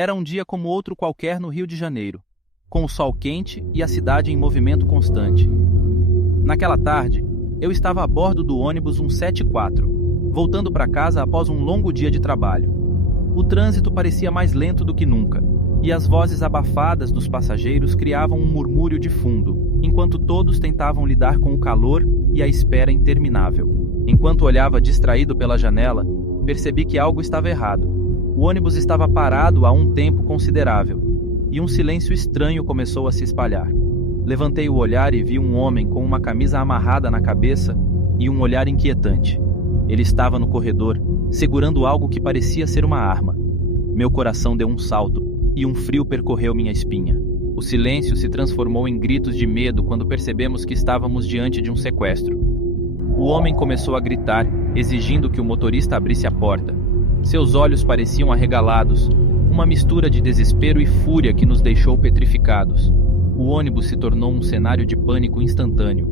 Era um dia como outro qualquer no Rio de Janeiro, com o sol quente e a cidade em movimento constante. Naquela tarde, eu estava a bordo do ônibus 174, voltando para casa após um longo dia de trabalho. O trânsito parecia mais lento do que nunca, e as vozes abafadas dos passageiros criavam um murmúrio de fundo, enquanto todos tentavam lidar com o calor e a espera interminável. Enquanto olhava distraído pela janela, percebi que algo estava errado. O ônibus estava parado há um tempo considerável, e um silêncio estranho começou a se espalhar. Levantei o olhar e vi um homem com uma camisa amarrada na cabeça e um olhar inquietante. Ele estava no corredor, segurando algo que parecia ser uma arma. Meu coração deu um salto e um frio percorreu minha espinha. O silêncio se transformou em gritos de medo quando percebemos que estávamos diante de um sequestro. O homem começou a gritar, exigindo que o motorista abrisse a porta. Seus olhos pareciam arregalados, uma mistura de desespero e fúria que nos deixou petrificados. O ônibus se tornou um cenário de pânico instantâneo,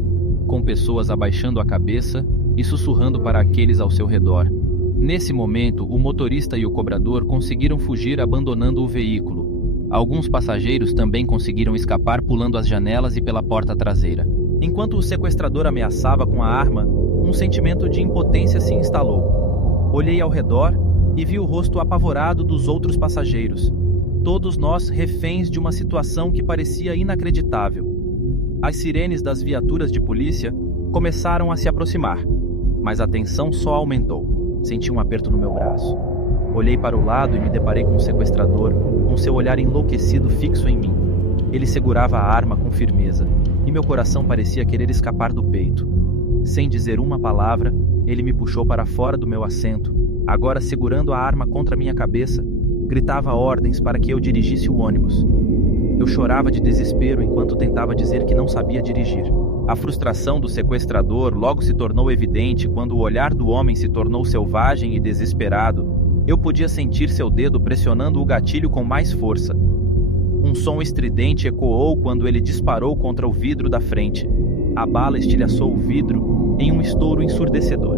com pessoas abaixando a cabeça e sussurrando para aqueles ao seu redor. Nesse momento, o motorista e o cobrador conseguiram fugir abandonando o veículo. Alguns passageiros também conseguiram escapar pulando as janelas e pela porta traseira. Enquanto o sequestrador ameaçava com a arma, um sentimento de impotência se instalou. Olhei ao redor e vi o rosto apavorado dos outros passageiros. Todos nós reféns de uma situação que parecia inacreditável. As sirenes das viaturas de polícia começaram a se aproximar, mas a tensão só aumentou. Senti um aperto no meu braço. Olhei para o lado e me deparei com o sequestrador, com seu olhar enlouquecido fixo em mim. Ele segurava a arma com firmeza, e meu coração parecia querer escapar do peito. Sem dizer uma palavra, ele me puxou para fora do meu assento, agora segurando a arma contra minha cabeça, gritava ordens para que eu dirigisse o ônibus. Eu chorava de desespero enquanto tentava dizer que não sabia dirigir. A frustração do sequestrador logo se tornou evidente quando o olhar do homem se tornou selvagem e desesperado. Eu podia sentir seu dedo pressionando o gatilho com mais força. Um som estridente ecoou quando ele disparou contra o vidro da frente. A bala estilhaçou o vidro em um estouro ensurdecedor.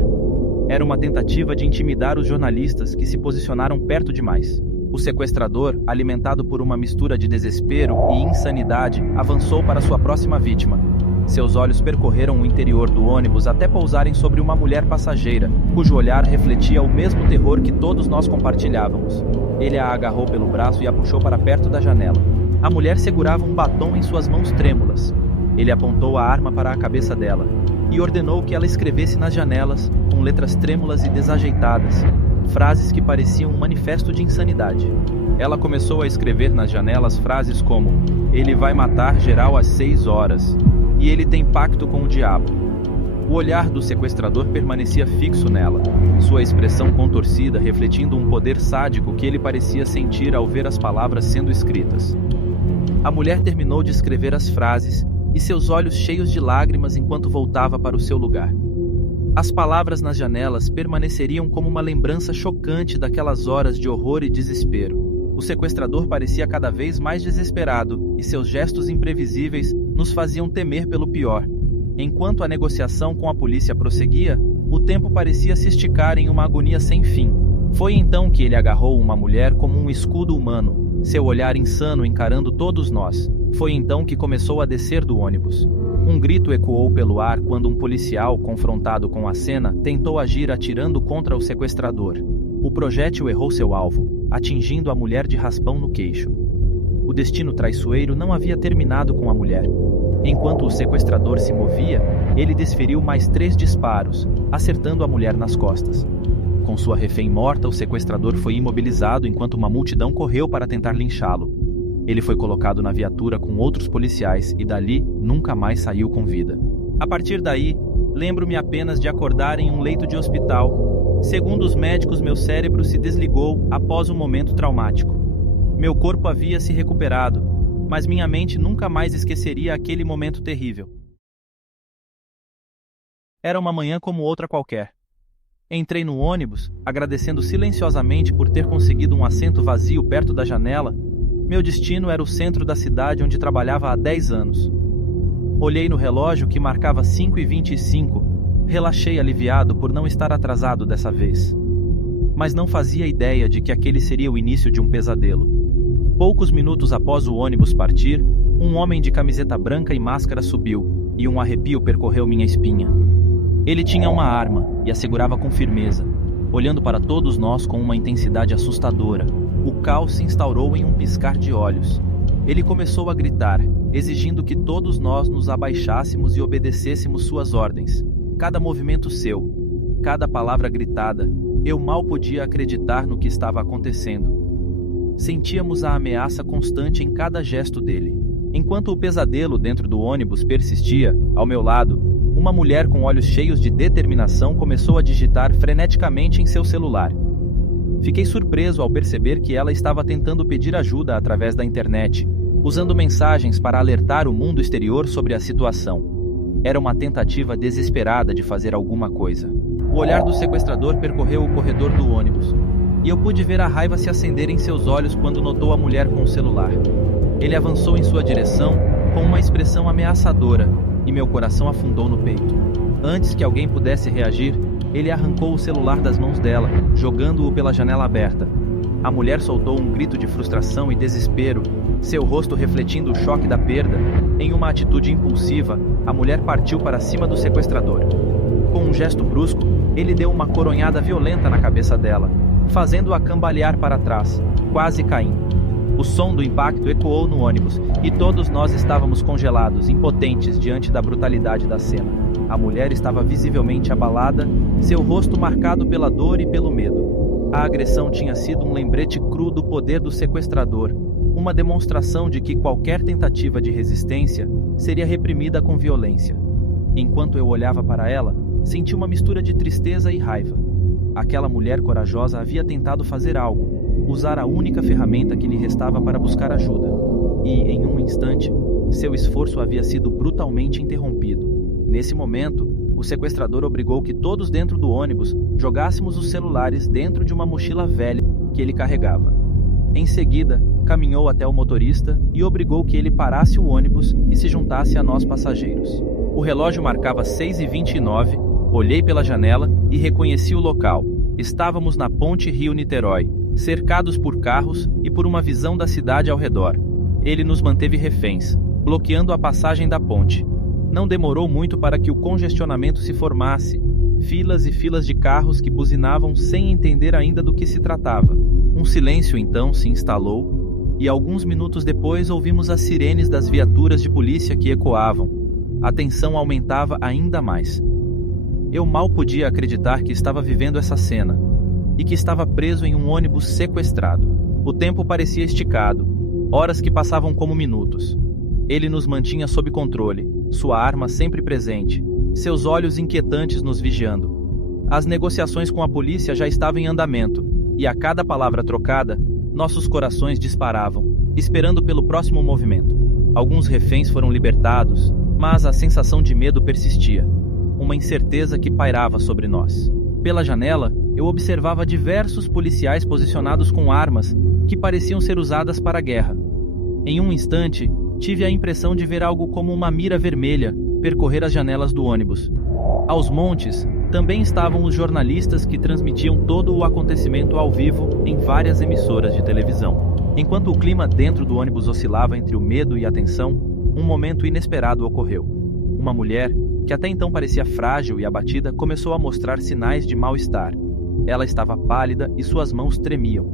Era uma tentativa de intimidar os jornalistas que se posicionaram perto demais. O sequestrador, alimentado por uma mistura de desespero e insanidade, avançou para sua próxima vítima. Seus olhos percorreram o interior do ônibus até pousarem sobre uma mulher passageira, cujo olhar refletia o mesmo terror que todos nós compartilhávamos. Ele a agarrou pelo braço e a puxou para perto da janela. A mulher segurava um batom em suas mãos trêmulas. Ele apontou a arma para a cabeça dela e ordenou que ela escrevesse nas janelas, com letras trêmulas e desajeitadas, frases que pareciam um manifesto de insanidade. Ela começou a escrever nas janelas frases como: "Ele vai matar geral às 6 horas. E ele tem pacto com o diabo." O olhar do sequestrador permanecia fixo nela, sua expressão contorcida refletindo um poder sádico que ele parecia sentir ao ver as palavras sendo escritas. A mulher terminou de escrever as frases e seus olhos cheios de lágrimas enquanto voltava para o seu lugar. As palavras nas janelas permaneceriam como uma lembrança chocante daquelas horas de horror e desespero. O sequestrador parecia cada vez mais desesperado e seus gestos imprevisíveis nos faziam temer pelo pior. Enquanto a negociação com a polícia prosseguia, o tempo parecia se esticar em uma agonia sem fim. Foi então que ele agarrou uma mulher como um escudo humano, seu olhar insano encarando todos nós. Foi então que começou a descer do ônibus. Um grito ecoou pelo ar quando um policial, confrontado com a cena, tentou agir atirando contra o sequestrador. O projétil errou seu alvo, atingindo a mulher de raspão no queixo. O destino traiçoeiro não havia terminado com a mulher. Enquanto o sequestrador se movia, ele desferiu mais 3 disparos, acertando a mulher nas costas. Com sua refém morta, o sequestrador foi imobilizado enquanto uma multidão correu para tentar linchá-lo. Ele foi colocado na viatura com outros policiais e dali nunca mais saiu com vida. A partir daí, lembro-me apenas de acordar em um leito de hospital. Segundo os médicos, meu cérebro se desligou após um momento traumático. Meu corpo havia se recuperado, mas minha mente nunca mais esqueceria aquele momento terrível. Era uma manhã como outra qualquer. Entrei no ônibus, agradecendo silenciosamente por ter conseguido um assento vazio perto da janela. Meu destino era o centro da cidade onde trabalhava há 10 anos. Olhei no relógio que marcava 5h25. Relaxei aliviado por não estar atrasado dessa vez. mas não fazia ideia de que aquele seria o início de um pesadelo. Poucos minutos após o ônibus partir, um homem de camiseta branca e máscara subiu, e um arrepio percorreu minha espinha. Ele tinha uma arma e a segurava com firmeza, olhando para todos nós com uma intensidade assustadora. O caos se instaurou em um piscar de olhos. Ele começou a gritar, exigindo que todos nós nos abaixássemos e obedecêssemos suas ordens. Cada movimento seu, cada palavra gritada, eu mal podia acreditar no que estava acontecendo. Sentíamos a ameaça constante em cada gesto dele. Enquanto o pesadelo dentro do ônibus persistia, ao meu lado, uma mulher com olhos cheios de determinação começou a digitar freneticamente em seu celular. Fiquei surpreso ao perceber que ela estava tentando pedir ajuda através da internet, usando mensagens para alertar o mundo exterior sobre a situação. Era uma tentativa desesperada de fazer alguma coisa. O olhar do sequestrador percorreu o corredor do ônibus, e eu pude ver a raiva se acender em seus olhos quando notou a mulher com o celular. Ele avançou em sua direção com uma expressão ameaçadora, e meu coração afundou no peito. Antes que alguém pudesse reagir, ele arrancou o celular das mãos dela, jogando-o pela janela aberta. A mulher soltou um grito de frustração e desespero, seu rosto refletindo o choque da perda. Em uma atitude impulsiva, a mulher partiu para cima do sequestrador. Com um gesto brusco, ele deu uma coronhada violenta na cabeça dela, fazendo-a cambalear para trás, quase caindo. O som do impacto ecoou no ônibus, e todos nós estávamos congelados, impotentes diante da brutalidade da cena. A mulher estava visivelmente abalada, seu rosto marcado pela dor e pelo medo. A agressão tinha sido um lembrete cru do poder do sequestrador, uma demonstração de que qualquer tentativa de resistência seria reprimida com violência. Enquanto eu olhava para ela, senti uma mistura de tristeza e raiva. Aquela mulher corajosa havia tentado fazer algo, usar a única ferramenta que lhe restava para buscar ajuda. E, em um instante, seu esforço havia sido brutalmente interrompido. Nesse momento, o sequestrador obrigou que todos dentro do ônibus jogássemos os celulares dentro de uma mochila velha que ele carregava. Em seguida, caminhou até o motorista e obrigou que ele parasse o ônibus e se juntasse a nós passageiros. O relógio marcava 6h29, olhei pela janela e reconheci o local. Estávamos na ponte Rio-Niterói, cercados por carros e por uma visão da cidade ao redor. Ele nos manteve reféns, bloqueando a passagem da ponte. Não demorou muito para que o congestionamento se formasse, filas e filas de carros que buzinavam sem entender ainda do que se tratava. Um silêncio então se instalou, e alguns minutos depois ouvimos as sirenes das viaturas de polícia que ecoavam. A tensão aumentava ainda mais. Eu mal podia acreditar que estava vivendo essa cena, e que estava preso em um ônibus sequestrado. O tempo parecia esticado, horas que passavam como minutos. Ele nos mantinha sob controle, sua arma sempre presente, seus olhos inquietantes nos vigiando. As negociações com a polícia já estavam em andamento, e a cada palavra trocada, nossos corações disparavam, esperando pelo próximo movimento. Alguns reféns foram libertados, mas a sensação de medo persistia, uma incerteza que pairava sobre nós. Pela janela, eu observava diversos policiais posicionados com armas que pareciam ser usadas para a guerra. Em um instante, tive a impressão de ver algo como uma mira vermelha percorrer as janelas do ônibus. Aos montes, também estavam os jornalistas que transmitiam todo o acontecimento ao vivo em várias emissoras de televisão. Enquanto o clima dentro do ônibus oscilava entre o medo e a tensão, um momento inesperado ocorreu. Uma mulher, que até então parecia frágil e abatida, começou a mostrar sinais de mal-estar. Ela estava pálida e suas mãos tremiam.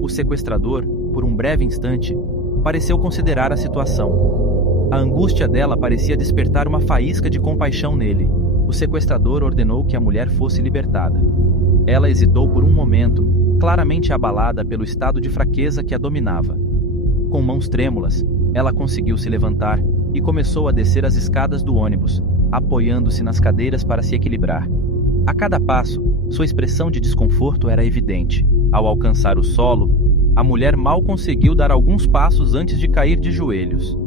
O sequestrador, por um breve instante, pareceu considerar a situação. A angústia dela parecia despertar uma faísca de compaixão nele. O sequestrador ordenou que a mulher fosse libertada. Ela hesitou por um momento, claramente abalada pelo estado de fraqueza que a dominava. Com mãos trêmulas, ela conseguiu se levantar e começou a descer as escadas do ônibus, apoiando-se nas cadeiras para se equilibrar. A cada passo, sua expressão de desconforto era evidente. Ao alcançar o solo, a mulher mal conseguiu dar alguns passos antes de cair de joelhos.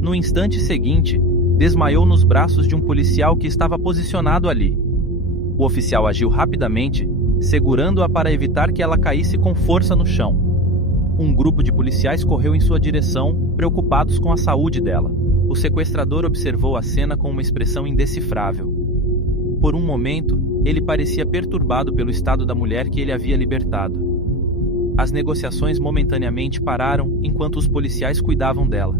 No instante seguinte, desmaiou nos braços de um policial que estava posicionado ali. O oficial agiu rapidamente, segurando-a para evitar que ela caísse com força no chão. Um grupo de policiais correu em sua direção, preocupados com a saúde dela. O sequestrador observou a cena com uma expressão indecifrável. Por um momento, Ele parecia perturbado pelo estado da mulher que ele havia libertado. As negociações momentaneamente pararam enquanto os policiais cuidavam dela.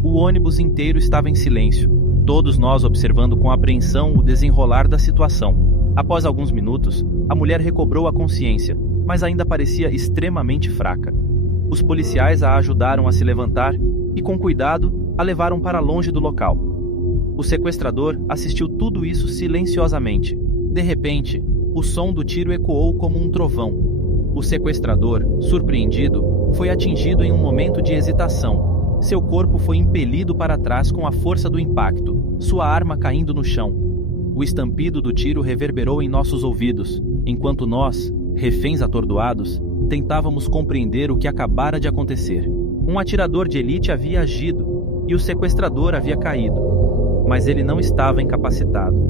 O ônibus inteiro estava em silêncio, todos nós observando com apreensão o desenrolar da situação. Após alguns minutos, a mulher recobrou a consciência, mas ainda parecia extremamente fraca. Os policiais a ajudaram a se levantar e, com cuidado, a levaram para longe do local. O sequestrador assistiu tudo isso silenciosamente. De repente, o som do tiro ecoou como um trovão. O sequestrador, surpreendido, foi atingido em um momento de hesitação. Seu corpo foi impelido para trás com a força do impacto, sua arma caindo no chão. O estampido do tiro reverberou em nossos ouvidos, enquanto nós, reféns atordoados, tentávamos compreender o que acabara de acontecer. Um atirador de elite havia agido e o sequestrador havia caído, mas ele não estava incapacitado.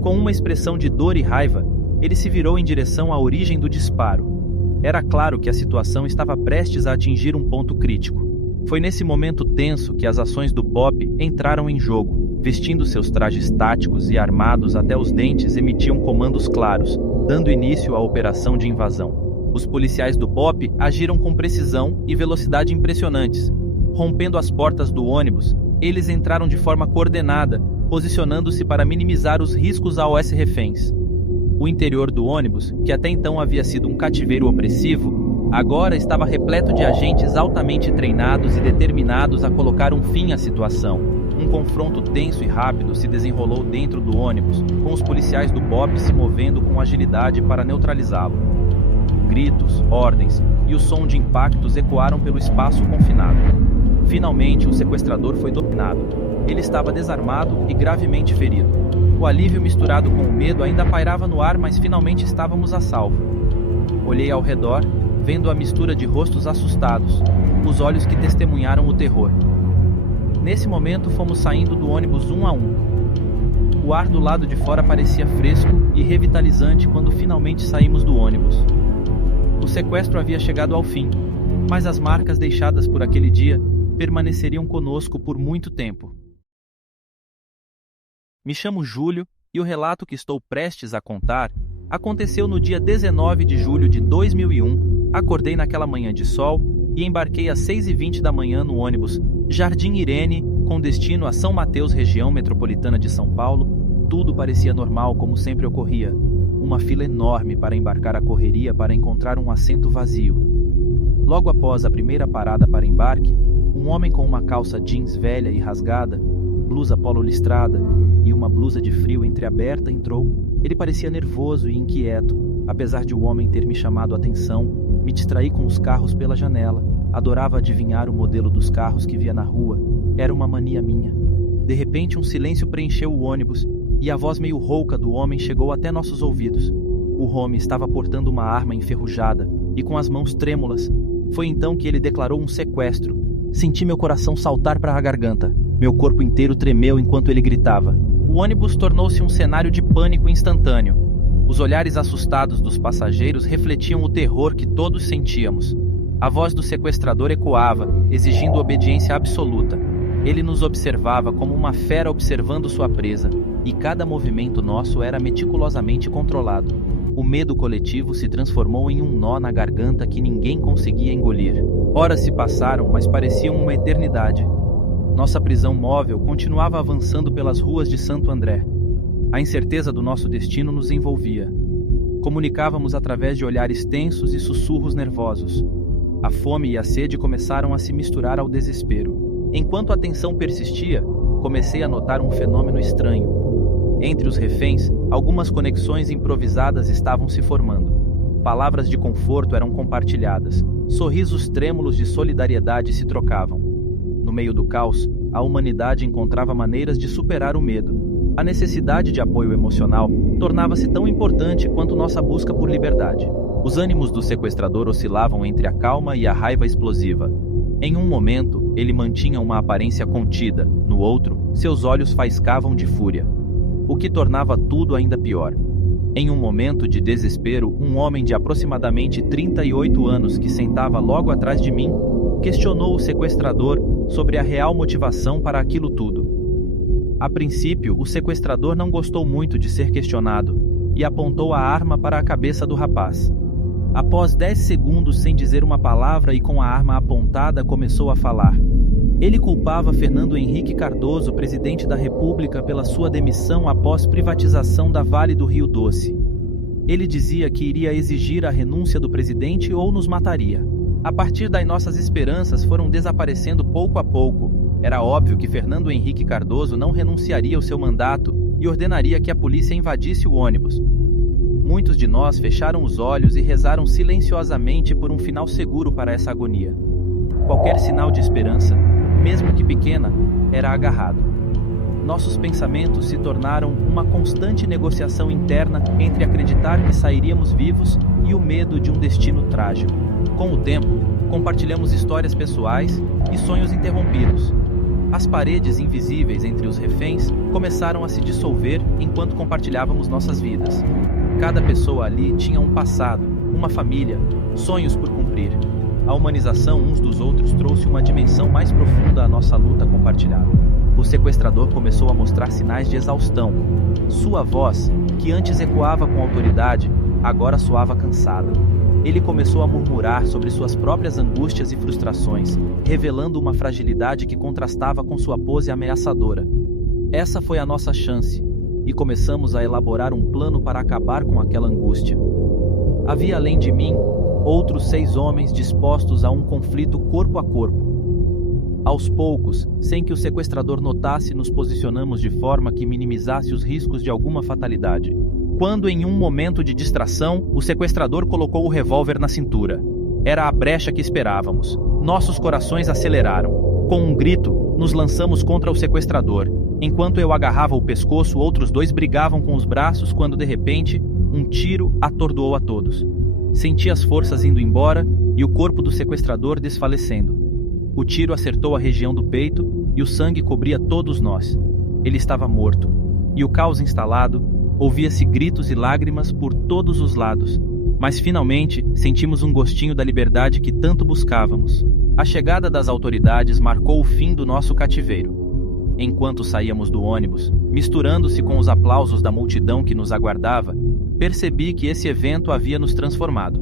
Com uma expressão de dor e raiva, ele se virou em direção à origem do disparo. Era claro que a situação estava prestes a atingir um ponto crítico. Foi nesse momento tenso que as ações do BOPE entraram em jogo. Vestindo seus trajes táticos e armados até os dentes, emitiam comandos claros, dando início à operação de invasão. Os policiais do BOPE agiram com precisão e velocidade impressionantes. Rompendo as portas do ônibus, eles entraram de forma coordenada, posicionando-se para minimizar os riscos aos reféns. O interior do ônibus, que até então havia sido um cativeiro opressivo, agora estava repleto de agentes altamente treinados e determinados a colocar um fim à situação. Um confronto tenso e rápido se desenrolou dentro do ônibus, com os policiais do BOPE se movendo com agilidade para neutralizá-lo. Gritos, ordens e o som de impactos ecoaram pelo espaço confinado. Finalmente, o sequestrador foi dominado. Ele estava desarmado e gravemente ferido. O alívio misturado com o medo ainda pairava no ar, mas finalmente estávamos a salvo. Olhei ao redor, vendo a mistura de rostos assustados, os olhos que testemunharam o terror. Nesse momento, fomos saindo do ônibus um a um. O ar do lado de fora parecia fresco e revitalizante quando finalmente saímos do ônibus. O sequestro havia chegado ao fim, mas as marcas deixadas por aquele dia permaneceriam conosco por muito tempo. Me chamo Júlio e o relato que estou prestes a contar aconteceu no dia 19 de julho de 2001. Acordei naquela manhã de sol e embarquei às 6h20 da manhã no ônibus Jardim Irene, com destino a São Mateus, região metropolitana de São Paulo. Tudo parecia normal, como sempre ocorria. Uma fila enorme para embarcar a correria para encontrar um assento vazio. Logo após a primeira parada para embarque, um homem com uma calça jeans velha e rasgada, blusa polo listrada e uma blusa de frio entreaberta entrou. Ele parecia nervoso e inquieto. Apesar de o homem ter me chamado a atenção, me distraí com os carros pela janela. Adorava adivinhar o modelo dos carros que via na rua. Era uma mania minha. De repente, um silêncio preencheu o ônibus e a voz meio rouca do homem chegou até nossos ouvidos. O homem estava portando uma arma enferrujada e com as mãos trêmulas. Foi então que ele declarou um sequestro. Senti meu coração saltar para a garganta. Meu corpo inteiro tremeu enquanto ele gritava. O ônibus tornou-se um cenário de pânico instantâneo. Os olhares assustados dos passageiros refletiam o terror que todos sentíamos. A voz do sequestrador ecoava, exigindo obediência absoluta. Ele nos observava como uma fera observando sua presa, e cada movimento nosso era meticulosamente controlado. O medo coletivo se transformou em um nó na garganta que ninguém conseguia engolir. Horas se passaram, mas pareciam uma eternidade. Nossa prisão móvel continuava avançando pelas ruas de Santo André. A incerteza do nosso destino nos envolvia. Comunicávamos através de olhares tensos e sussurros nervosos. A fome e a sede começaram a se misturar ao desespero. Enquanto a tensão persistia, comecei a notar um fenômeno estranho. Entre os reféns, algumas conexões improvisadas estavam se formando. Palavras de conforto eram compartilhadas. Sorrisos trêmulos de solidariedade se trocavam. No meio do caos, a humanidade encontrava maneiras de superar o medo. A necessidade de apoio emocional tornava-se tão importante quanto nossa busca por liberdade. Os ânimos do sequestrador oscilavam entre a calma e a raiva explosiva. Em um momento, ele mantinha uma aparência contida. No outro, seus olhos faiscavam de fúria, o que tornava tudo ainda pior. Em um momento de desespero, um homem de aproximadamente 38 anos que sentava logo atrás de mim questionou o sequestrador sobre a real motivação para aquilo tudo. A princípio, o sequestrador não gostou muito de ser questionado e apontou a arma para a cabeça do rapaz. Após 10 segundos sem dizer uma palavra e com a arma apontada, começou a falar. Ele culpava Fernando Henrique Cardoso, presidente da República, pela sua demissão após privatização da Vale do Rio Doce. Ele dizia que iria exigir a renúncia do presidente ou nos mataria. A partir daí, nossas esperanças foram desaparecendo pouco a pouco. Era óbvio que Fernando Henrique Cardoso não renunciaria ao seu mandato e ordenaria que a polícia invadisse o ônibus. Muitos de nós fecharam os olhos e rezaram silenciosamente por um final seguro para essa agonia. Qualquer sinal de esperança, mesmo que pequena, era agarrado. Nossos pensamentos se tornaram uma constante negociação interna entre acreditar que sairíamos vivos e o medo de um destino trágico. Com o tempo, compartilhamos histórias pessoais e sonhos interrompidos. As paredes invisíveis entre os reféns começaram a se dissolver enquanto compartilhávamos nossas vidas. Cada pessoa ali tinha um passado, uma família, sonhos por cumprir. A humanização uns dos outros trouxe uma dimensão mais profunda à nossa luta compartilhada. O sequestrador começou a mostrar sinais de exaustão. Sua voz, que antes ecoava com autoridade, agora soava cansada. Ele começou a murmurar sobre suas próprias angústias e frustrações, revelando uma fragilidade que contrastava com sua pose ameaçadora. Essa foi a nossa chance, e começamos a elaborar um plano para acabar com aquela angústia. Havia além de mim outros 6 homens dispostos a um conflito corpo a corpo. Aos poucos, sem que o sequestrador notasse, nos posicionamos de forma que minimizasse os riscos de alguma fatalidade. Quando, em um momento de distração, o sequestrador colocou o revólver na cintura. Era a brecha que esperávamos. Nossos corações aceleraram. Com um grito, nos lançamos contra o sequestrador. Enquanto eu agarrava o pescoço, outros 2 brigavam com os braços quando, de repente, um tiro atordoou a todos. Senti as forças indo embora e o corpo do sequestrador desfalecendo. O tiro acertou a região do peito e o sangue cobria todos nós. Ele estava morto. E o caos instalado, ouvia-se gritos e lágrimas por todos os lados. Mas finalmente sentimos um gostinho da liberdade que tanto buscávamos. A chegada das autoridades marcou o fim do nosso cativeiro. Enquanto saíamos do ônibus, misturando-se com os aplausos da multidão que nos aguardava, percebi que esse evento havia nos transformado.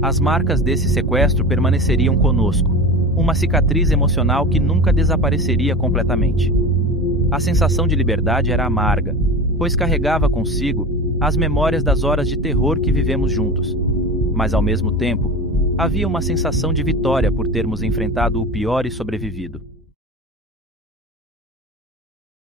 As marcas desse sequestro permaneceriam conosco, uma cicatriz emocional que nunca desapareceria completamente. A sensação de liberdade era amarga, pois carregava consigo as memórias das horas de terror que vivemos juntos. Mas, ao mesmo tempo, havia uma sensação de vitória por termos enfrentado o pior e sobrevivido.